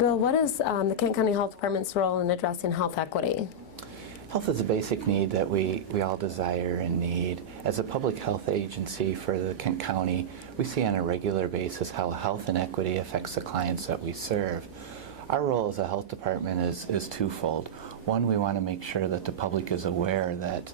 Bill, what is the Kent County Health Department's role in addressing health equity? Health is a basic need that we all desire and need. As a public health agency for the Kent County, we see on a regular basis how health inequity affects the clients that we serve. Our role as a health department is twofold. One, we want to make sure that the public is aware that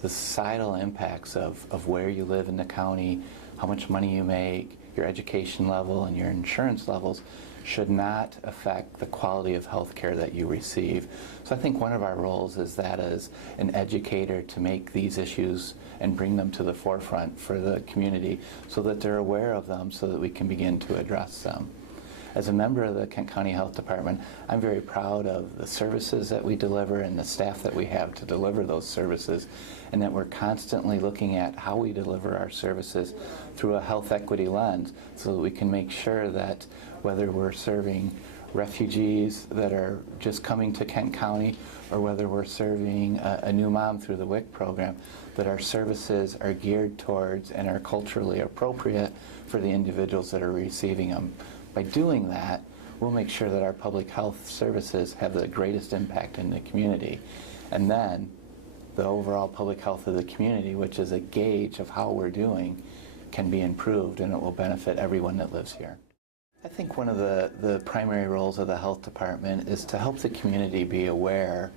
the societal impacts of where you live in the county, how much money you make, your education level, and your insurance levels should not affect the quality of health care that you receive. So I think one of our roles is that as an educator to make these issues and bring them to the forefront for the community so that they're aware of them so that we can begin to address them. As a member of the Kent County Health Department, I'm very proud of the services that we deliver and the staff that we have to deliver those services, and that we're constantly looking at how we deliver our services through a health equity lens so that we can make sure that whether we're serving refugees that are just coming to Kent County or whether we're serving a new mom through the WIC program, that our services are geared towards and are culturally appropriate for the individuals that are receiving them. By doing that, we'll make sure that our public health services have the greatest impact in the community. And then the overall public health of the community, which is a gauge of how we're doing, can be improved, and it will benefit everyone that lives here. I think one of the primary roles of the health department is to help the community be aware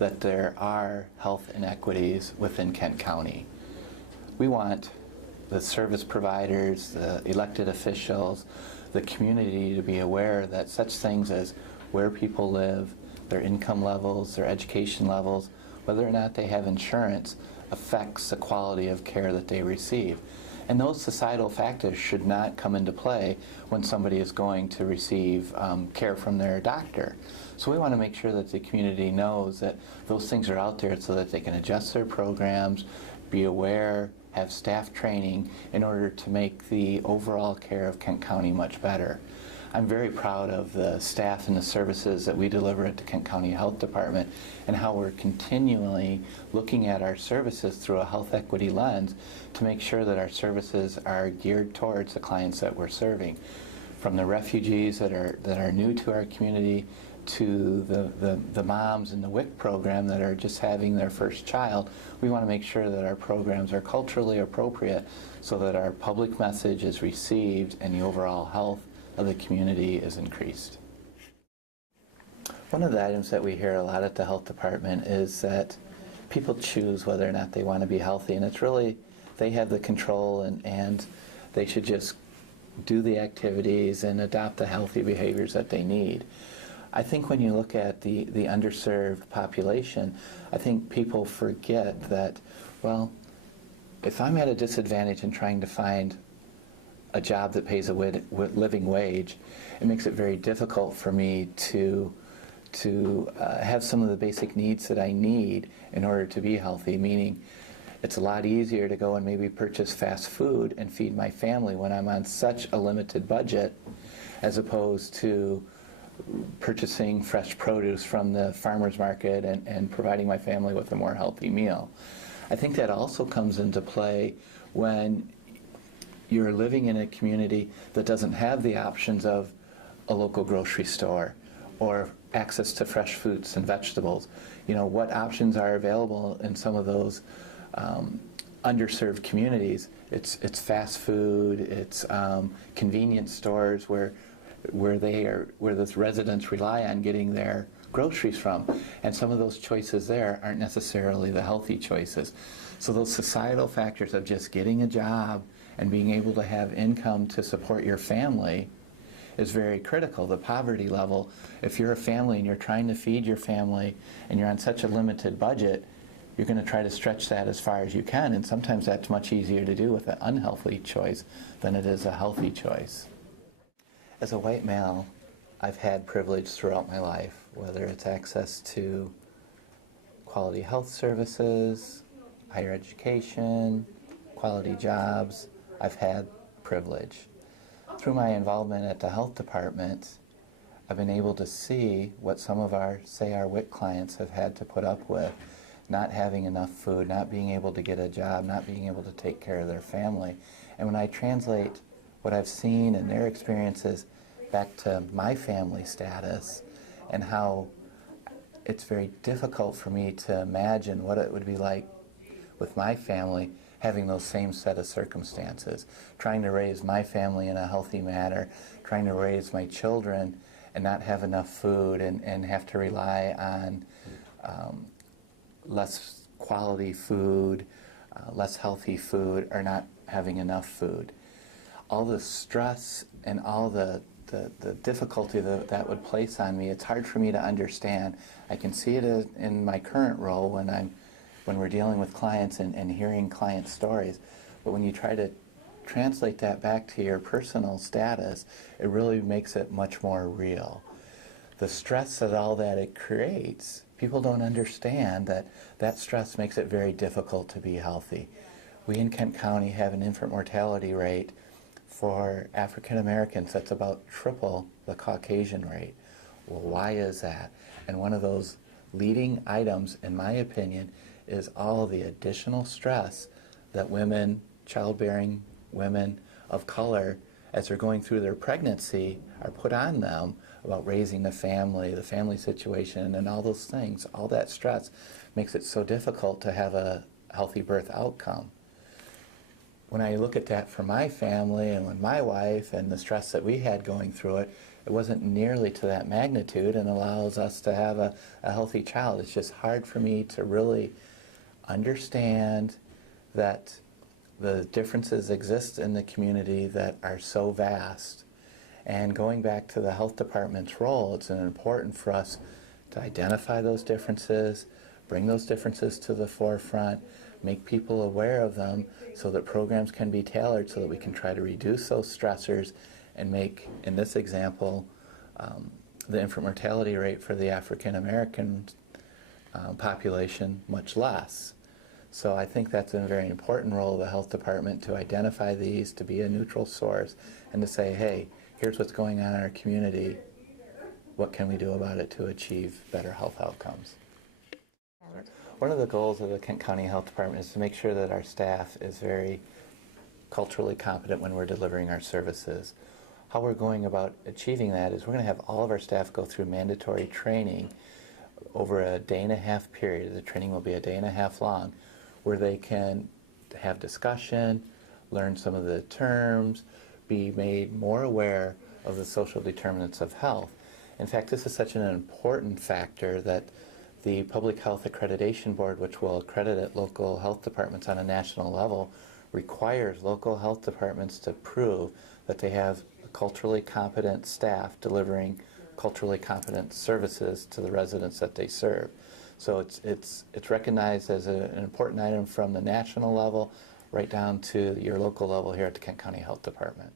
that there are health inequities within Kent County. We want the service providers, the elected officials, the community to be aware that such things as where people live, their income levels, their education levels, whether or not they have insurance, affects the quality of care that they receive. And those societal factors should not come into play when somebody is going to receive care from their doctor. So we want to make sure that the community knows that those things are out there so that they can adjust their programs, be aware, have staff training in order to make the overall care of Kent County much better. I'm very proud of the staff and the services that we deliver at the Kent County Health Department and how we're continually looking at our services through a health equity lens to make sure that our services are geared towards the clients that we're serving. From the refugees that are new to our community to the moms in the WIC program that are just having their first child, we want to make sure that our programs are culturally appropriate so that our public message is received and the overall health of the community is increased. One of the items that we hear a lot at the health department is that people choose whether or not they want to be healthy, and it's really, they have the control and they should just do the activities and adopt the healthy behaviors that they need. I think when you look at the underserved population, I think people forget that, well, if I'm at a disadvantage in trying to find a job that pays a living wage, it makes it very difficult for me to have some of the basic needs that I need in order to be healthy, meaning it's a lot easier to go and maybe purchase fast food and feed my family when I'm on such a limited budget as opposed to purchasing fresh produce from the farmer's market and providing my family with a more healthy meal. I think that also comes into play when you're living in a community that doesn't have the options of a local grocery store or access to fresh fruits and vegetables. You know, what options are available in some of those underserved communities? It's fast food, it's convenience stores where the residents rely on getting their groceries from, and some of those choices there aren't necessarily the healthy choices. So those societal factors of just getting a job and being able to have income to support your family is very critical. The poverty level, if you're a family and you're trying to feed your family and you're on such a limited budget, you're going to try to stretch that as far as you can, and sometimes that's much easier to do with an unhealthy choice than it is a healthy choice. As a white male, I've had privilege throughout my life, whether it's access to quality health services, higher education, quality jobs. I've had privilege. Through my involvement at the health department, I've been able to see what some of our WIC clients have had to put up with, not having enough food, not being able to get a job, not being able to take care of their family. And when I translate what I've seen and their experiences back to my family status and how it's very difficult for me to imagine what it would be like with my family having those same set of circumstances, trying to raise my family in a healthy manner, trying to raise my children and not have enough food and have to rely on less quality food, less healthy food, or not having enough food. All the stress and all the difficulty that would place on me, it's hard for me to understand. I can see it in my current role when we're dealing with clients and hearing client stories, but when you try to translate that back to your personal status, it really makes it much more real. The stress of all that it creates, people don't understand that stress makes it very difficult to be healthy. We in Kent County have an infant mortality rate for African Americans that's about triple the Caucasian rate. Well, why is that? And one of those leading items, in my opinion, is all the additional stress that women, childbearing women of color, as they're going through their pregnancy, are put on them about raising the family situation, and all those things. All that stress makes it so difficult to have a healthy birth outcome. When I look at that for my family and with my wife and the stress that we had going through it, it wasn't nearly to that magnitude and allows us to have a healthy child. It's just hard for me to really understand that the differences exist in the community that are so vast. And going back to the health department's role, it's important for us to identify those differences, bring those differences to the forefront, make people aware of them so that programs can be tailored so that we can try to reduce those stressors and make, in this example, the infant mortality rate for the African American population much less. So I think that's a very important role of the health department, to identify these, to be a neutral source, and to say, hey, here's what's going on in our community. What can we do about it to achieve better health outcomes? One of the goals of the Kent County Health Department is to make sure that our staff is very culturally competent when we're delivering our services. How we're going about achieving that is we're going to have all of our staff go through mandatory training over a day-and-a-half period. The training will be a day-and-a-half long, where they can have discussion, learn some of the terms, be made more aware of the social determinants of health. In fact, this is such an important factor that the Public Health Accreditation Board, which will accredit local health departments on a national level, requires local health departments to prove that they have culturally competent staff delivering culturally competent services to the residents that they serve. So it's recognized as an important item from the national level right down to your local level here at the Kent County Health Department.